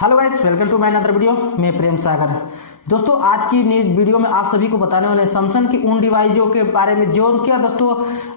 Hello guys, welcome to my another video. मैं प्रेम सागर। दोस्तों, आज की वीडियो में आप सभी को बताने वाले सैमसंग की उन डिवाइसों के बारे में जो क्या दोस्तों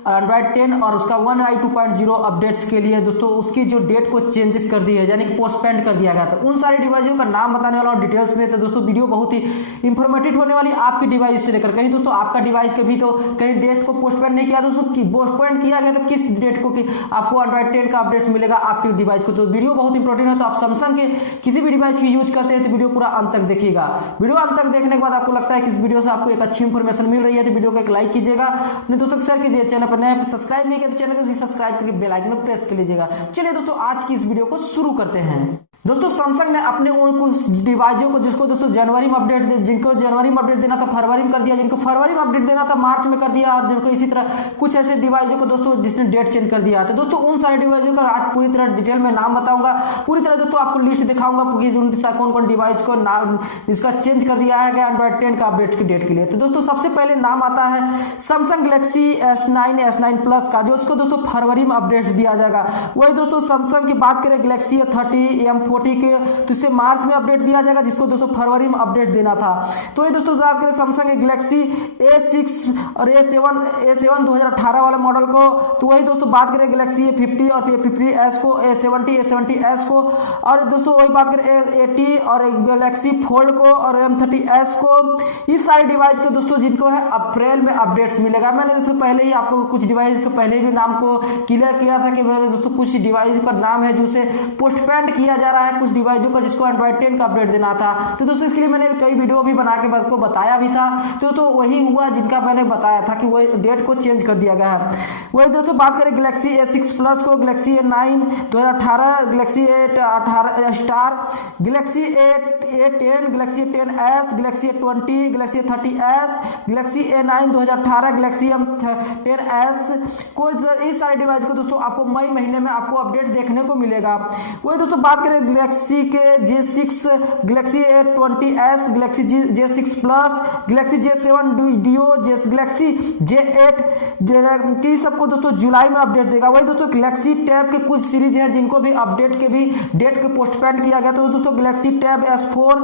एंड्रॉयड 10 और उसका One UI 2.0 अपडेट्स के लिए दोस्तों उसकी जो डेट को चेंजेस कर दी है, यानी कि पोस्टपेंड कर दिया गया था। उन सारी डिवाइसों का नाम बताने वाला हूं डिटेल्स में। तो दोस्तों वीडियो बहुत ही इंफॉर्मेटिव होने वाली, आपकी डिवाइस से लेकर कहीं दोस्तों आपका डिवाइस कभी तो कहीं डेट को पोस्टपेंड नहीं किया दोस्तों, पोस्टपेंड किया गया तो किस डेट को कि आपको एंड्रॉयड 10 का अपडेट्स मिलेगा आपके डिवाइस को। तो वीडियो बहुत इंपॉर्टेंट है। तो आप सैमसंग के किसी भी डिवाइस की यूज करते हैं तो वीडियो पूरा अंत तक देखिएगा। वीडियो अंत तक देखने के बाद आपको लगता है कि इस वीडियो से आपको एक अच्छी इंफॉर्मेशन मिल रही है तो वीडियो को एक लाइक कीजिएगा, अपने दोस्तों को शेयर कीजिए। चैनल पर नए सब्सक्राइब नहीं किया तो चैनल को भी सब्सक्राइब करके बेल आइकन पर प्रेस कर लीजिएगा। चलिए दोस्तों, आज की इस वीडियो को शुरू करते हैं। दोस्तों, सैमसंग ने अपने उन कुछ डिवाइसों को जिसको दोस्तों जनवरी में अपडेट जिनको जनवरी में अपडेट देना था फरवरी में कर दिया, जिनको फरवरी में अपडेट देना था मार्च में कर दिया, और जिनको इसी तरह कुछ ऐसे डिवाइसों को दोस्तों जिसने डेट चेंज कर दिया। तो दोस्तों उन सारे डिवाइसों का आज पूरी तरह डिटेल में नाम बताऊंगा, पूरी तरह दोस्तों आपको लिस्ट दिखाऊंगा कि कौन कौन डिवाइस को नाम इसका चेंज कर दिया गया एंड्रॉयड 10 का अपडेट की डेट के लिए। तो दोस्तों सबसे पहले नाम आता है सैमसंग गैलेक्सी S9 प्लस का, जो उसको दोस्तों फरवरी में अपडेट दिया जाएगा। वही दोस्तों सैमसंग की बात करें गैलेक्सी A30 M40 के, तो इससे मार्च में अपडेट दिया जाएगा जिसको दोस्तों फरवरी में अपडेट देना था। तो ये दोस्तों बात करें सैमसंग के गैलेक्सी A6 और A7 2018 वाले मॉडल को, तो वही दोस्तों बात करें गैलेक्सी A50 और A50s को, A70s को, और दोस्तों वही बात करें A80 और गैलेक्सी फोल्ड को और M30s को। इस सारे डिवाइस को दोस्तों जिनको है अप्रैल में अपडेट्स मिलेगा। मैंने दोस्तों पहले ही आपको कुछ डिवाइस के पहले भी नाम को क्लियर किया था कि दोस्तों कुछ डिवाइस का नाम है जिसे पोस्टपेंड किया जा रहा है, कुछ डिवाइसों का जिसको एंड्रॉयड 10 का अपडेट देना था। तो दोस्तों इसके लिए मैंने कई वीडियो भी बना के आपको बताया भी था। तो वही हुआ जिनका मैंने बताया था कि वो डेट को चेंज कर दिया गया है। वही दोस्तों बात करें गैलेक्सी A6 प्लस को, Galaxy A9 2018, Galaxy A18 star, Galaxy A10, Galaxy A10s, Galaxy A20, Galaxy A30s, Galaxy A9 2018, Galaxy M10s को, इस सारे डिवाइस को दोस्तों आपको मई महीने में आपको अपडेट देखने को मिलेगा। वही दोस्तों बात करें गैलेक्सी के J6, Galaxy A20s, Galaxy J6 plus, Galaxy J7 duo, Galaxy J8 की सबको दोस्तों जुलाई में अपडेट देगा। वही दोस्तों गैलेक्सी टैब के कुछ सीरीज हैं जिनको भी अपडेट के भी डेट को पोस्टपेंड किया गया। तो दोस्तों गैलेक्सी टैब S4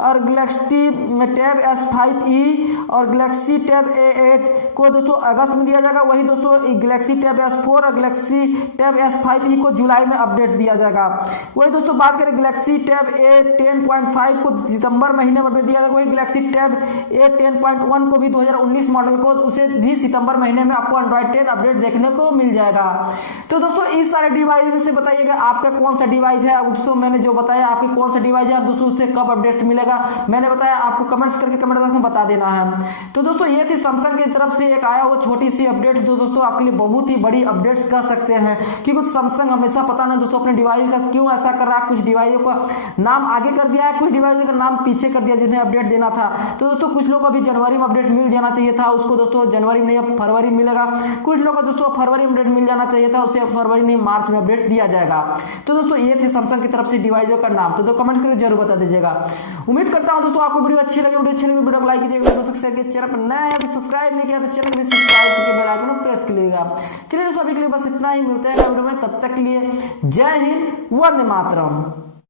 और गैलेक्सी टैब S5e और गैलेक्सी टैब A8 को दोस्तों अगस्त में दिया जाएगा। वही दोस्तों गैलेक्सी टैब S4 और गैलेक्सी टैब S5e को जुलाई में अपडेट दिया जाएगा। वही दोस्तों बात करें गैलेक्सी टैब A10.5 को सितंबर महीने में अपडेट दिया जाएगा। वही गैलेक्सी टैब A10.1 को भी 2019 मॉडल को उसे भी सितंबर महीने में आपको एंड्रॉयड 10 अपडेट देखने को मिल जाएगा। तो दोस्तों इस सारे डिवाइस में से बताइएगा आपका कौन सा डिवाइस है। दोस्तों मैंने जो बताया आपके कौन सा डिवाइस है, दोस्तों उससे कब अपडेट मिलेगा मैंने बताया, आपको कमेंट्स करके कमेंट बॉक्स में बता देना है। तो दोस्तों ये थी सैमसंग की तरफ से एक आया वो छोटी सी अपडेट, जो दोस्तों आपके लिए बहुत ही बड़ी अपडेट्स कह सकते हैं, क्योंकि सैमसंग हमेशा पता नहीं दोस्तों अपने डिवाइस का क्यों ऐसा कर रहा है। कुछ डिवाइसों का नाम आगे कर दिया है, कुछ डिवाइसों का नाम पीछे कर दिया जिन्हें अपडेट देना था। तो दोस्तों कुछ लोग अभी जनवरी में अपडेट मिल जाना चाहिए था, उसको दोस्तों जनवरी में नहीं फरवरी मिलेगा। कुछ लोगों को दोस्तों फरवरी में अपडेट मिल जाना चाहिए था, उसे फरवरी नहीं मार्च में अपडेट दिया जाएगा। तो दोस्तों ये थे सैमसंग की तरफ से डिवाइसों का नाम। तो कमेंट्स करके जरूर बता दीजिएगा। उम्मीद करता हूं दोस्तों आपको वीडियो अच्छी लगी। वीडियो को लाइक कीजिएगा, दोस्तों शेयर कीजिए। चैनल पर नया है तो सब्सक्राइब नहीं किया तो चैनल को भी सब्सक्राइब करके बेल आइकन प्रेस कर लीजिएगा। चलिए दोस्तों अभी के लिए बस इतना ही, मिलते हैं वीडियो में, तब तक के लिए जय हिंद, वंदे मातरम।